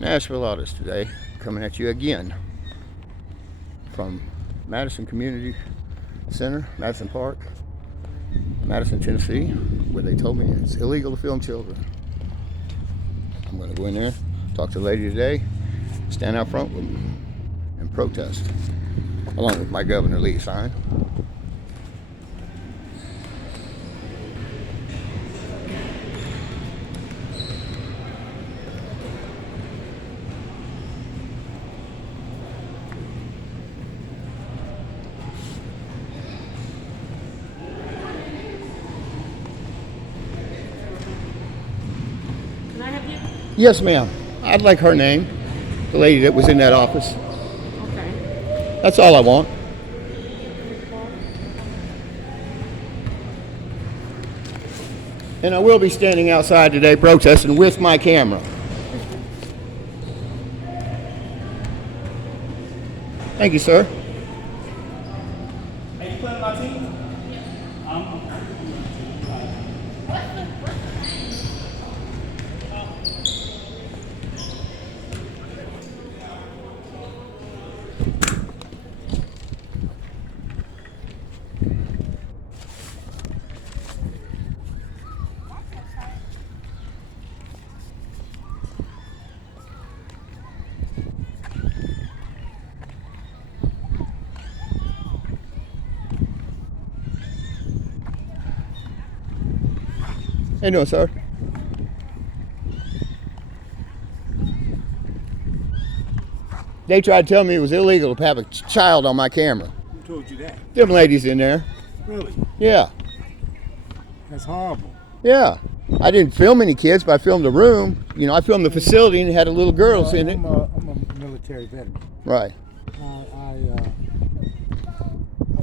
Nashville Artists today, coming at you again from Madison Community Center, Madison Park, Madison, Tennessee, where they told me it's illegal to film children. I'm going to go in there, talk to the lady today, stand out front with them, and protest, along with my Governor Lee sign. Yes, ma'am. I'd like her name, the lady that was in that office. Okay. That's all I want. And I will be standing outside today protesting with my camera. Thank you, sir. Are you playing my team? How you doing, sir? They tried to tell me it was illegal to have a child on my camera. Who told you that? Them ladies in there. Really? Yeah. That's horrible. Yeah. I didn't film any kids, but I filmed the room. You know, I filmed the facility and it had a little girls in it. I'm a military veteran. Right. I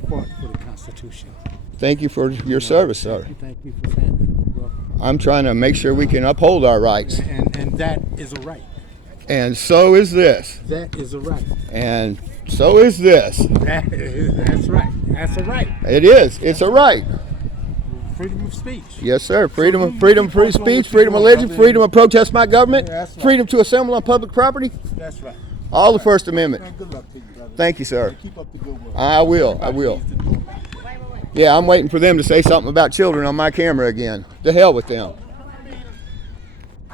fought for the Constitution. Thank you for your service, sir. Thank you for saying that. You're welcome. I'm trying to make sure we can uphold our rights. And that is a right. And so is this. That is a right. And so is this. That's right. That's a right. It is. It's a right. Freedom of speech. Yes, sir. Freedom of free speech, freedom of religion, freedom of protest my government, That's right. freedom to assemble on public property. That's right. All the First Amendment. Man, good luck to you, brother. Thank you, sir. Keep up the good work. I will. I will. Yeah, I'm waiting for them to say something about children on my camera again. To hell with them.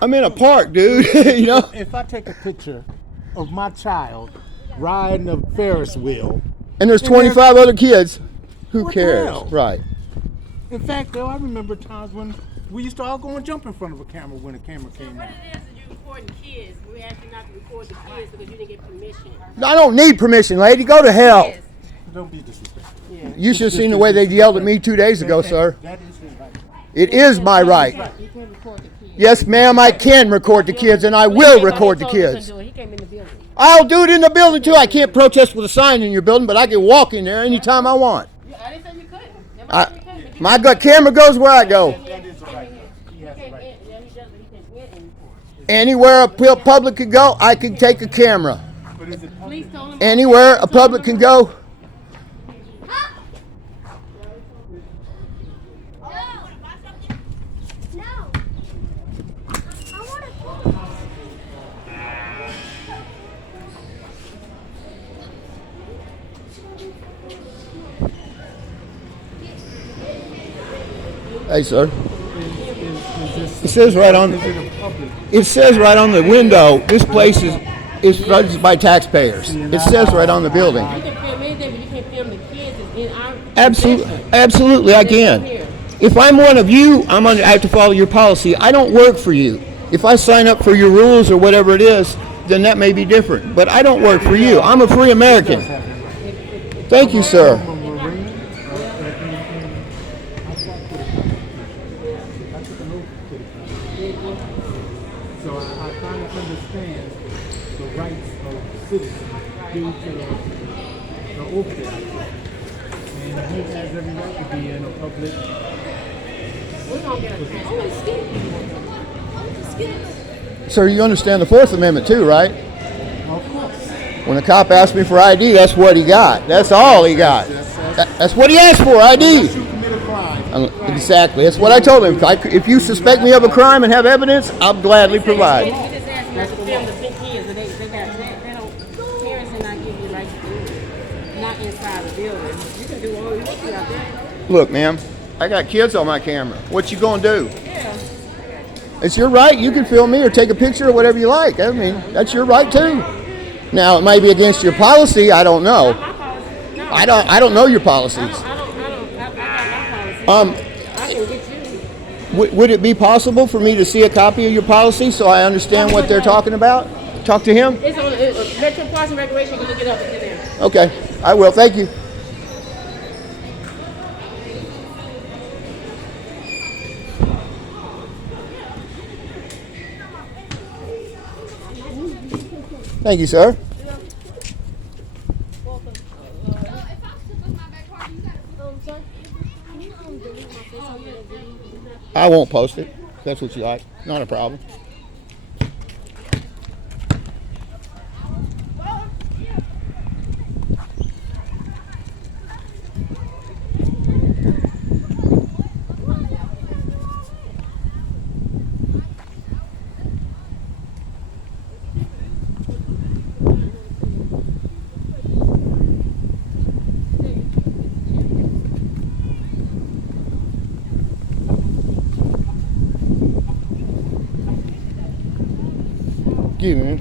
I'm in a park, dude. You know. If I take a picture of my child riding a Ferris wheel, And there's 25 other kids. Who What the cares? hell? Right. in fact, though, I remember times when we used to all go and jump in front of a camera when a camera came What out. it is you recording kids. We asked you not to record the kids because you didn't get permission. I don't need permission, lady. Go to hell. Yes. Don't be disrespectful. Yeah. You should have seen the way they yelled at me 2 days ago, sir. That is his right. It is my right. You can't record the kids. Yes, ma'am, I can record the kids, and I will record the kids. He came in the building. I'll do it in the building, too. I can't protest with a sign in your building, but I can walk in there anytime I want. I didn't say you couldn't. Never said you couldn't. My camera goes where I go. That is a right. He has a right. Anywhere a public can go, I can take a camera. But is it Please tell him. Anywhere a public can go. Hey, sir. It says right on. It says right on the window. This place is funded by taxpayers. It says right on the building. You can film anything, but you can't film the kids. It's in our Absolutely, absolutely, I can. If I'm one of you, I have to follow your policy. I don't work for you. If I sign up for your rules or whatever it is, then that may be different. But I don't work for you. I'm a free American. Thank you, sir. So I kind of understand the rights of citizens due to the oath that I took. And he has every right to be in a public. We're going to get a transfer. Sir, you understand the Fourth Amendment too, right? Of course. When a cop asked me for ID, that's what he got. That's all he got. That's what he asked for, ID. Unless you commit a crime. Exactly. That's what I told him. If you suspect me of a crime and have evidence, I'll gladly provide. We just asked not to film the kids Look, ma'am, I got kids on my camera. What you gonna do? Yeah. It's your right. You can film me or take a picture or whatever you like. I mean, that's your right too. Now, it may be against your policy. I don't know. My policy. No. I don't know your policies. I got my policy. I can get you. Would it be possible for me to see a copy of your policy so I understand what they're talking about? Talk to him? It's on Metro Parks and Recreation. You can look it up. It's in there. Okay, I will. Thank you. Thank you, sir. I won't post it. If that's what you like. Not a problem. Excuse me, man.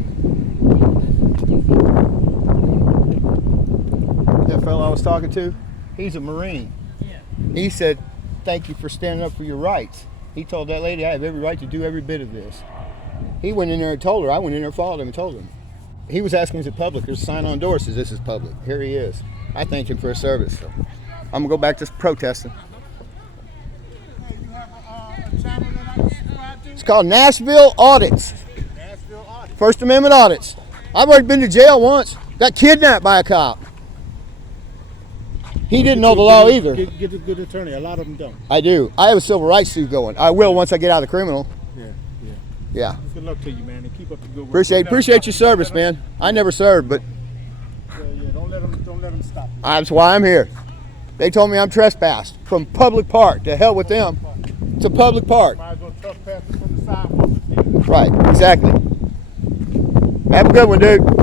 That fellow I was talking to, he's a Marine. Yeah. He said, thank you for standing up for your rights. He told that lady, I have every right to do every bit of this. He went in there and told her. I went in there, followed him, and told him. He was asking, is it public? There's a sign on the door that says this is public. Here he is. I thanked him for his service. So I'm going to go back to protesting. Hey, you have a channel that I can subscribe to? It's called Nashville Audits. Nashville Audit. First Amendment Audits. I've already been to jail once. Got kidnapped by a cop. He didn't know the law either. Get a good attorney. A lot of them don't. I do. I have a civil rights suit going. I will once I get out of the criminal. Yeah. Yeah. Good luck to you, man, and keep up the good work. Appreciate your service, man. I never served, but Yeah, don't let them stop you. that's why I'm here. They told me I'm trespassed from public park. To hell with them. It's a public park. Might as well trespass from the sidewalk. Right, exactly. Have a good one, dude.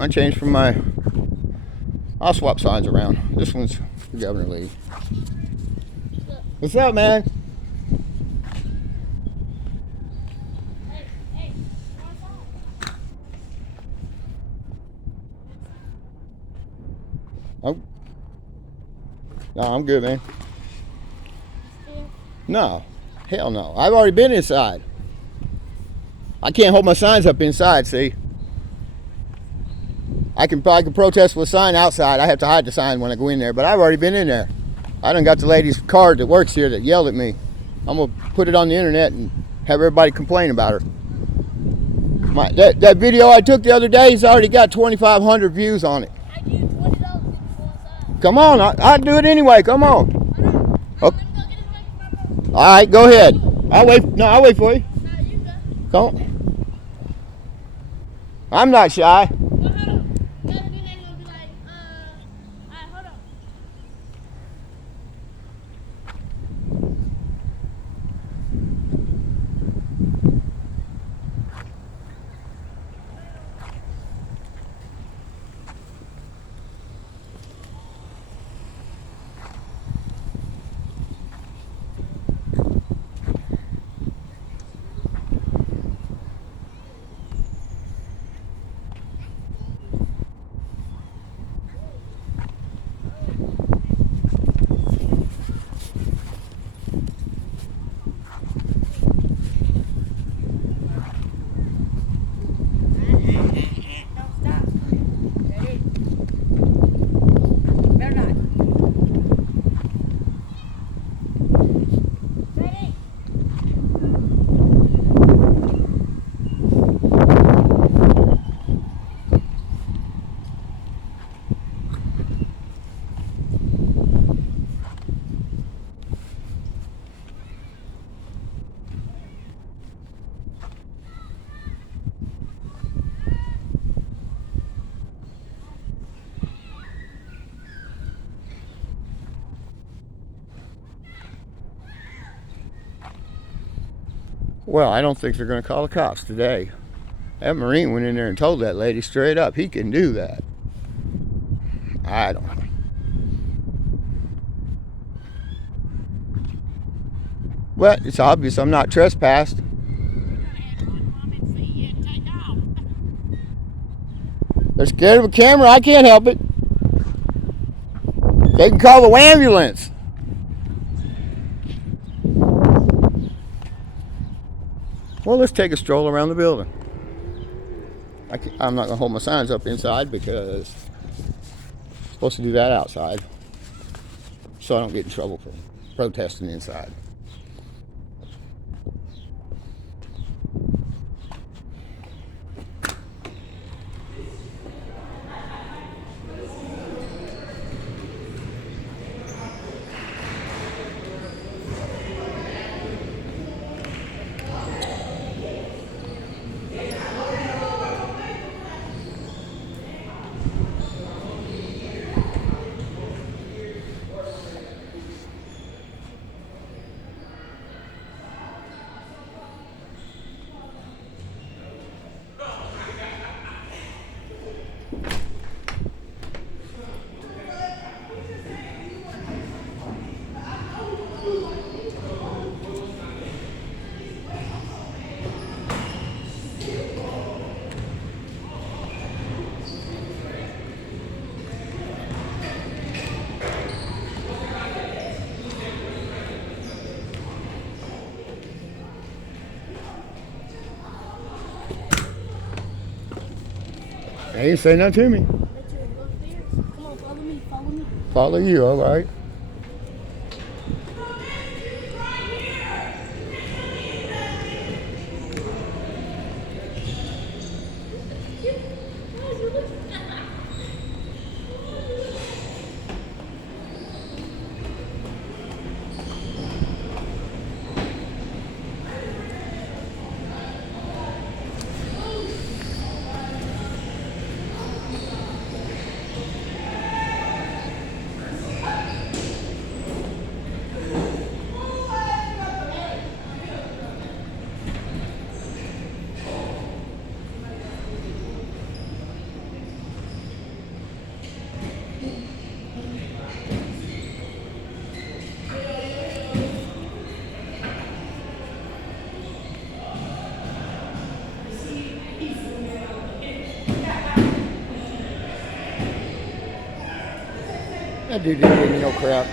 I changed from my... I'll swap signs around. This one's for Governor Lee. What's up, man? No, I'm good, man. No, hell no. I've already been inside. I can't hold my signs up inside, see? I can protest with a sign outside. I have to hide the sign when I go in there, but I've already been in there. I done got the lady's card that works here that yelled at me. I'm gonna put it on the internet and have everybody complain about her. That video I took the other day has already got 2,500 views on it. I give you $20 if you go outside. Come on, I'd do it anyway. Come on. Okay. Okay. All right, go ahead. I'll wait. No, I'll wait for you. No, you go. Come on. I'm not shy. Well, hold on. The other thing they're gonna be like, alright, hold on. Well, I don't think they're going to call the cops today. That Marine went in there and told that lady straight up he can do that. I don't know. Well, it's obvious I'm not trespassed. They're scared of a camera. I can't help it. They can call the ambulance. Well, let's take a stroll around the building. I'm not going to hold my signs up inside because I'm supposed to do that outside, so I don't get in trouble for protesting inside. They ain't say nothing to me. Come on, follow me, follow me. Follow you, all right. That dude didn't give me no crap.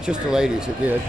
Just the ladies that did.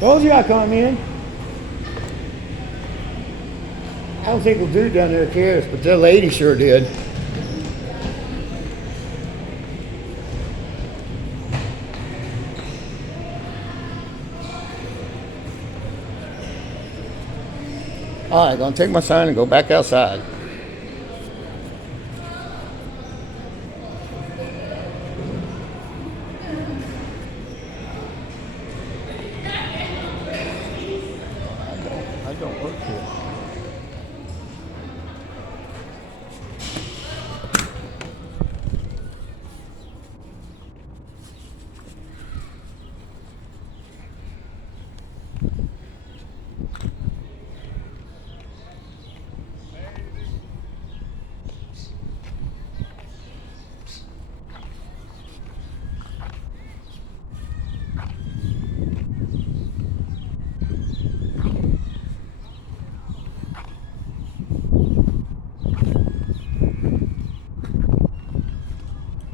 Told you I come in. I don't think the dude down there cares, but that lady sure did. All right, gonna take my sign and go back outside. I don't work here.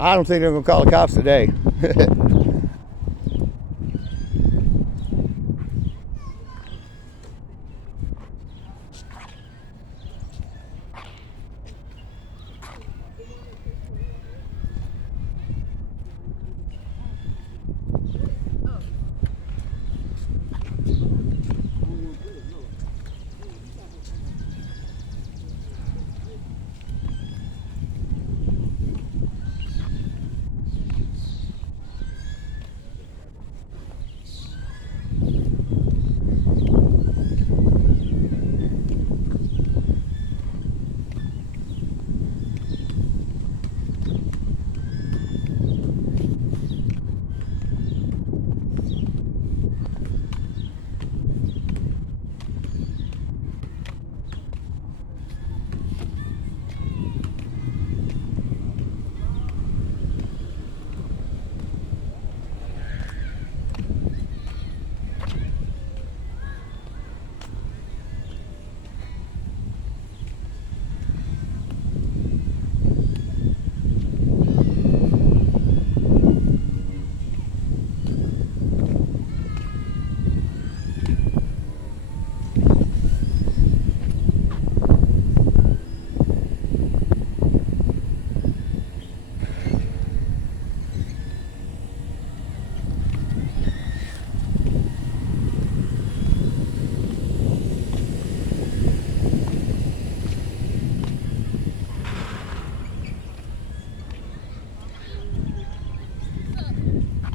I don't think they're gonna call the cops today.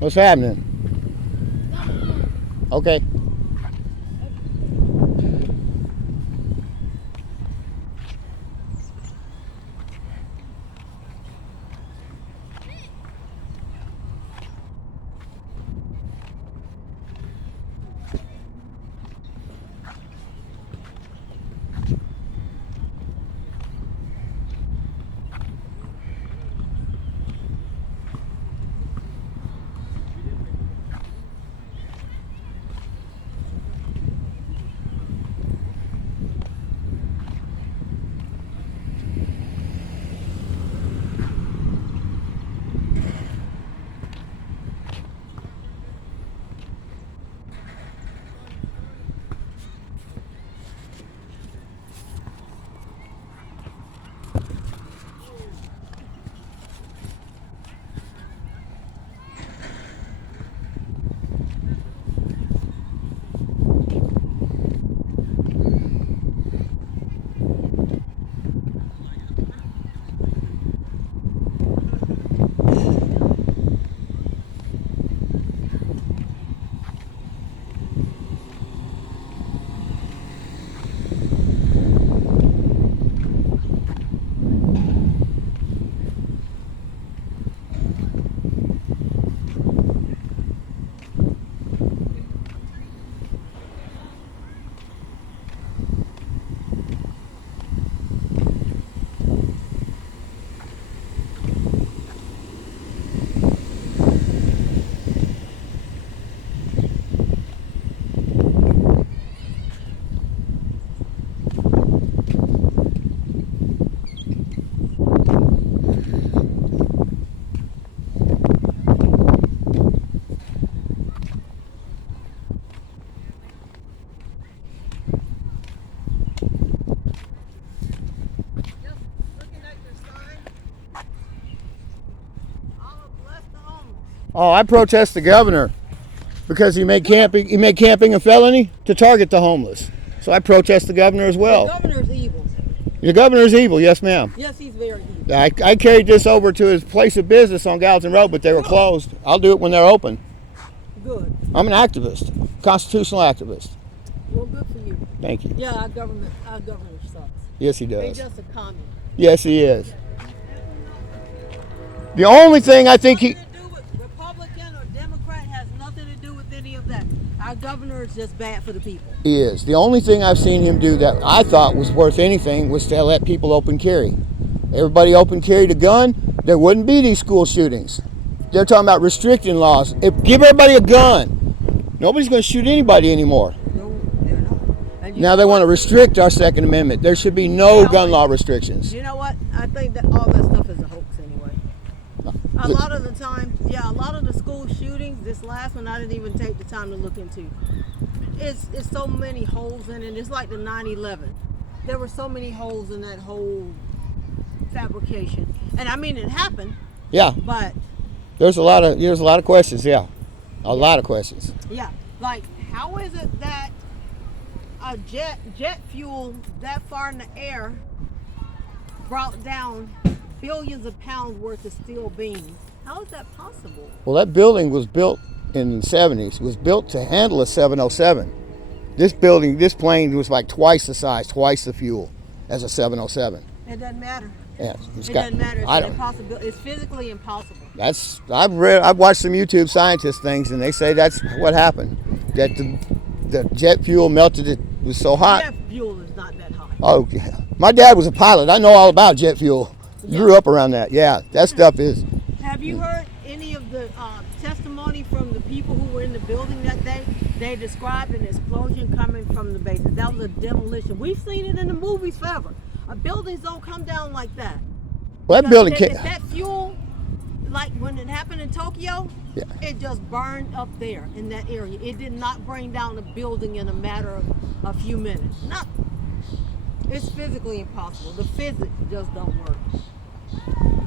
What's happening? Okay. Oh, I protest the governor because he made camping a felony to target the homeless. So I protest the governor as well. The governor's evil. The governor's evil, yes, ma'am. Yes, he's very evil. I carried this over to his place of business on Gallatin Road, but they were closed. I'll do it when they're open. Good. I'm an activist, constitutional activist. Well, good for you. Thank you. Yeah, our governor sucks. Yes, he He's does. just a commie. Yes, he is. The only thing I think he... Nothing to do with Republican or Democrat has nothing to do with any of that. Our governor is just bad for the people. He is. The only thing I've seen him do that I thought was worth anything was to let people open carry. Everybody open carried a gun, there wouldn't be these school shootings. They're talking about restricting laws. Give everybody a gun. Nobody's going to shoot anybody anymore. No, they're not. And Now they want to restrict our Second Amendment. There should be no gun law restrictions. You know what? I think that all that stuff is a hoax anyway. A lot of the time, a lot of the school shootings, this last one I didn't even take the time to look into. It's so many holes in it. It's like the 9/11. There were so many holes in that whole fabrication. And I mean, it happened. Yeah. But There's a lot of questions, yeah. A lot of questions. yeah, like how is it that a jet fuel that far in the air brought down billions of pounds worth of steel beams? How is that possible? Well, that building was built in the 70s. It was built to handle a 707. This plane was like twice the size, twice the fuel as a 707. It doesn't matter. Yeah, It doesn't matter. It's impossible. It's physically impossible. I've watched some YouTube scientist things, and they say that's what happened. That the jet fuel melted. It was so hot. Jet fuel is not that hot. Oh yeah. My dad was a pilot. I know all about jet fuel. Grew up around that. Yeah, that stuff is. Have you heard any of the testimony from the people who were in the building that day? They described an explosion coming from the basement. That was a demolition. We've seen it in the movies forever. Buildings don't come down like that. Well, that building can't. That fuel, like when it happened in Tokyo, Yeah. it just burned up there in that area. It did not bring down the building in a matter of a few minutes. Nothing. It's physically impossible. The physics just don't work.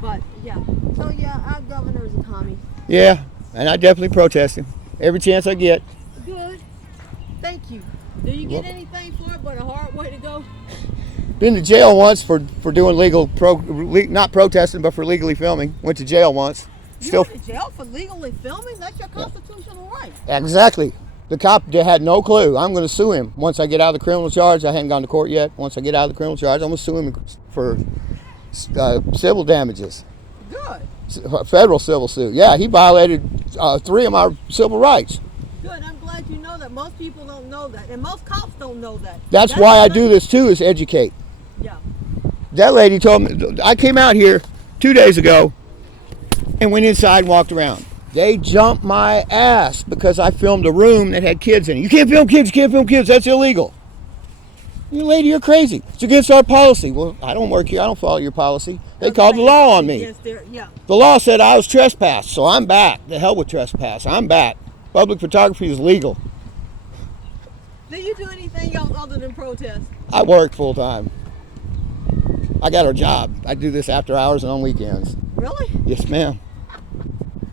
But yeah, so yeah, our governor is a commie. Yeah, and I definitely protest him every chance I get. Good. Thank you. Do you get anything for it but a hard way to go? Been to jail once for doing not protesting, but for legally filming. Went to jail once. You Still, go to jail for legally filming? That's your constitutional right. exactly. The cop had no clue. I'm going to sue him once I get out of the criminal charge. I hadn't gone to court yet. Once I get out of the criminal charge, I'm going to sue him for civil damages. Good. Federal civil suit. Yeah, he violated 3 of my civil rights. Good. I'm glad you know that. Most people don't know that, and most cops don't know that. That's why I do this too, is educate. Yeah. That lady told me, I came out here 2 days ago and went inside and walked around. They jumped my ass because I filmed a room that had kids in it. You can't film kids, that's illegal. You lady, you're crazy. It's against our policy. Well, I don't work here, I don't follow your policy. They called the law on me. Yeah. The law said I was trespassed, so I'm back. The hell with trespass, I'm back. Public photography is legal. Do you do anything else other than protest? I work full time. I got a job. I do this after hours and on weekends. Really? Yes, ma'am.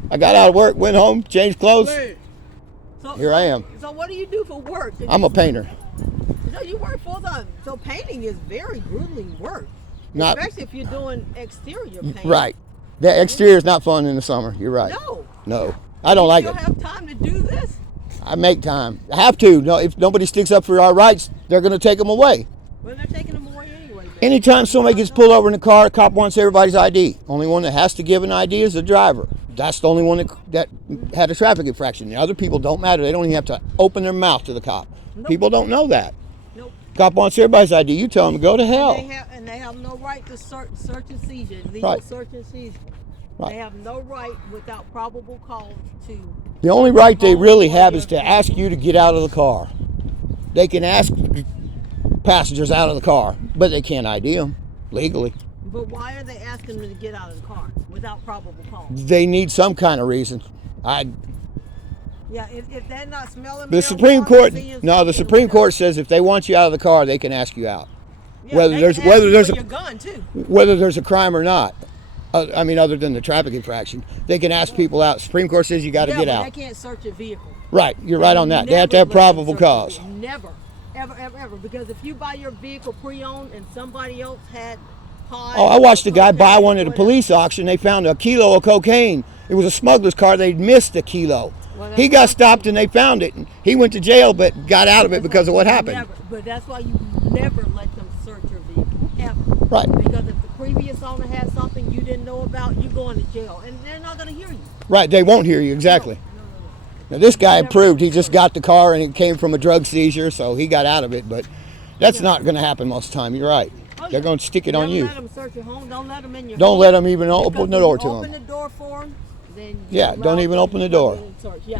I got out of work, went home, changed clothes. So, Here I am. So what do you do for work? I'm a painter. No, you work full time. So painting is very grueling work. Not Especially if you're doing exterior painting. right. The exterior is not fun in the summer. You're right. No, I don't like You it. don't have time to do this? I make time. I have to. No, if nobody sticks up for our rights, they're going to take them away. Well, they're taking them away anyway. Baby. Anytime somebody gets pulled over in a car, a cop wants everybody's ID. Only one that has to give an ID is the driver. That's the only one that had a traffic infraction. The other people don't matter. They don't even have to open their mouth to the cop. Nope. People don't know that. Nope. Cop wants everybody's ID. You tell them to go to hell. And they have no right to search and seizure, legal Right. search and seizure. Right. They have no right without probable cause to. The only right they really have is to ask you to get out of the car. They can ask passengers out of the car, but they can't ID them legally. But why are they asking them to get out of the car without probable cause? They need some kind of reason. Yeah, if they're not smelling. The Supreme Court, no, the Supreme Court says if they want you out of the car, they can ask you out, Yeah, whether they there's can ask you there's for a your gun too. whether there's a crime or not. I mean, other than the traffic infraction, they can ask people out. Supreme Court says you got to Yeah, get but out. They can't search your vehicle. Right, you're right on that. They have to have Never let them probable search your cause. vehicle. Never, ever. Because if you buy your vehicle pre-owned and somebody else had pies. Oh, I watched a guy buy cocaine, one at a whatever. police auction. They found a kilo of cocaine. It was a smuggler's car. They'd missed a kilo. Well, He got stopped and they found it. He went to jail but got out of it because of what happened. Never, but that's why you never let them search your vehicle, ever. Right. Because if the previous owner had something you didn't know about, you're going to jail. And they're not going to hear you. Right, they won't hear you, exactly. No. Now, this guy proved he just got the car and it came from a drug seizure, so he got out of it. But that's not going to happen most of the time. You're right. Oh, They're yeah. going to stick it on Don't you. let them search your home. Don't let them in your Don't home. let them even Because open the when door you to open them. the door for them, then you Yeah, don't allow even them open to the door. come in and search. Yeah.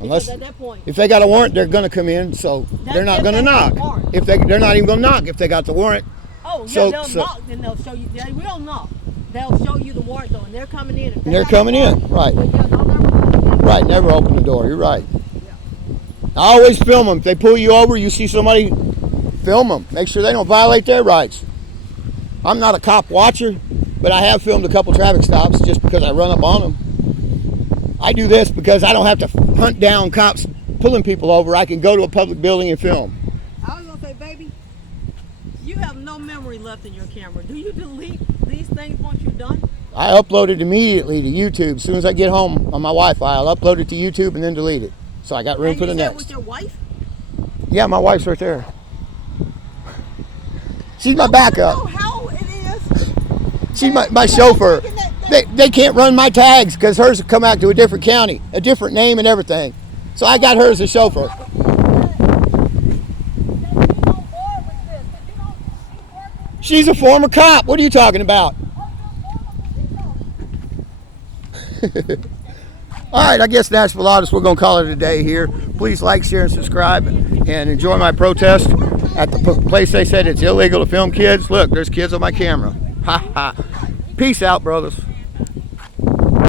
Unless Because at that point, if they got a warrant, they're going to come in, so they're not if going to they have knock. a warrant. If they're not even going to knock if they got the warrant. oh yeah, so- they'll so- knock. Then they'll show you. They will knock. They'll show you the warrant though, and they're coming in. If they They're have a coming in, warrant, right. but yeah, don't ever let them in. Right, never open the door. You're right. I always film them. If they pull you over, you see somebody, film them. Make sure they don't violate their rights. I'm not a cop watcher, but I have filmed a couple traffic stops just because I run up on them. I do this because I don't have to hunt down cops pulling people over. I can go to a public building and film. I was gonna say, baby, you have no memory left in your camera. Do you delete these things once you're done? I upload it immediately to YouTube. As soon as I get home on my Wi-Fi, I'll upload it to YouTube and then delete it. So I got room And for you the said next. with your wife? Yeah, my wife's right there. She's my I backup. know how it is. She's my chauffeur. They can't run my tags because hers have come out to a different county, a different name and everything. So I got her as a chauffeur. She's a former cop. What are you talking about? All right, I guess Nashville Audis, we're going to call it a day here. Please like, share, and subscribe, and enjoy my protest at the place they said it's illegal to film kids. Look, there's kids on my camera. Ha ha. Peace out, brothers.